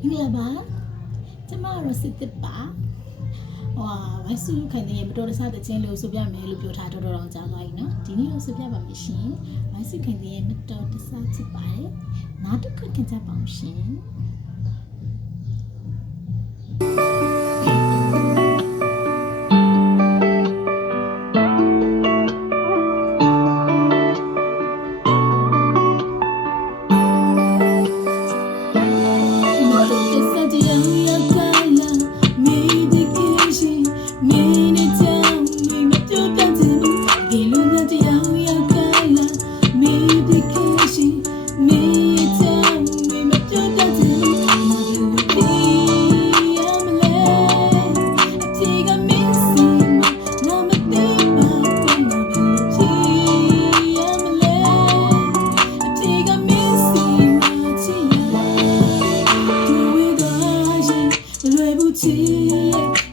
မင်္ဂလာပါကျမတို့စစ်တစ်ပါဝိုင်းစုခိုင်တဲ့မတော်တဆတဲ့ချင်းလို့ဆိုပြမယ်လို့ပြောထားတော်တော်ကြာသွားပြီနော်ဒီနေ့တော့ဆိုပြပါမယ်ရှင်ဝိုင်းစုခိုင်တဲ့မတော်တဆချစ်ပါတယ်နားတစ်ခါခင်ကြပါအောင်ရှင်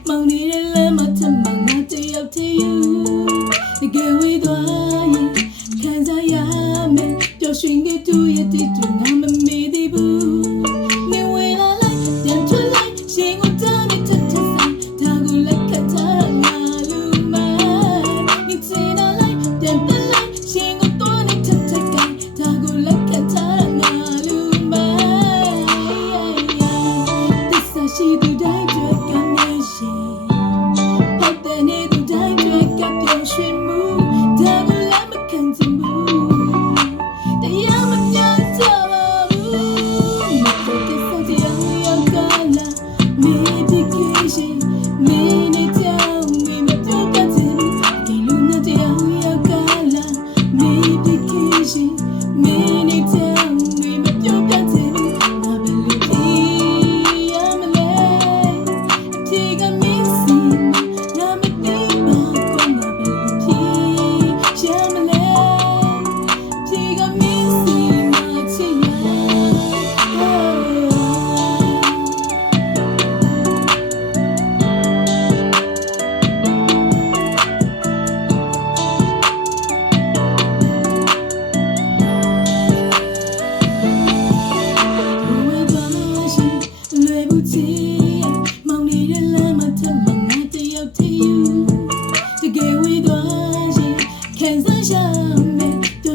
မောင်နေတဲ့လမ်းမှာထပ်မှငါတယောက်တည်းယူတကယ်ဝေးသွားရင်ခံစားရမယ်ပျော်ရွှင်ခဲ့သူရဲ့တိတူငါမမေ့သေးဘူးနေဝေလာလိုက်ပြန်ထွက်လိုက်ရှင်ကိုတားနေထက်ထက်ဆိုင်ဒါကိုလက်ခံထားငါလူမနေချင်လာလိုက်ပြန်တက်လိုက်ရှင်ကိုတော့နေထက်ထက်ကဒါကိုလက်ခံထားငါလူမသစ္စာရှိသူတိုင်း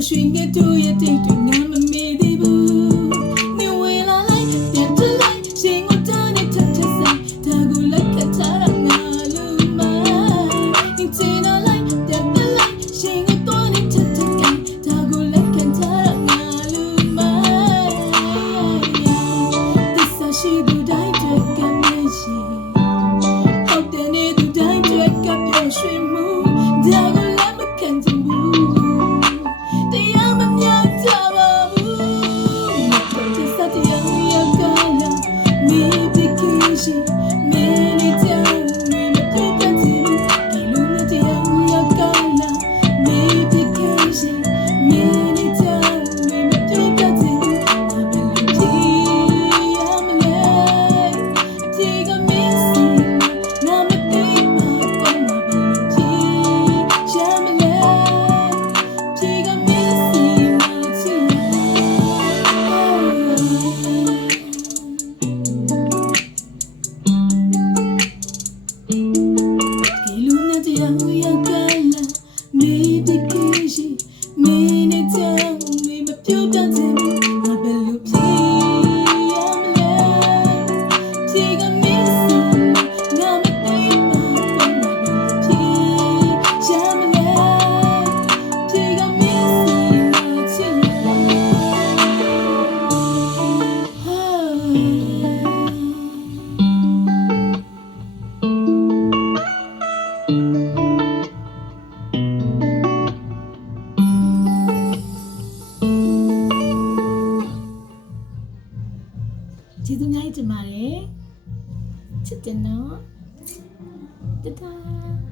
ရွှင်ခဲ့သူရဲ့တိတ်တွေငါမမေ့သေးဘူးနေဝေလာလိုက်ပြန်ထွက်လိုက်ရှင်ကိုတားနေထက်ထက်ဆိုင်ဒါကိုလက်ခံထားငါလူမနေချင်လာလိုက်ပြန်တက်လိုက်ရှင်ကိုတော့နေထက်ထက်ကဒါကိုလက်ခံထားငါလူမသစ္စာရှိသူတိုင်းတွေကမရှိဟုတ်တယ်နေသူတိုင်းတွေကပြောရွှင်မှုဒါကိုလက်မခံချင်ဘူးကျေးဇူးများကြီးတင်ပါတယ်ချစ်တယ်နော်တတား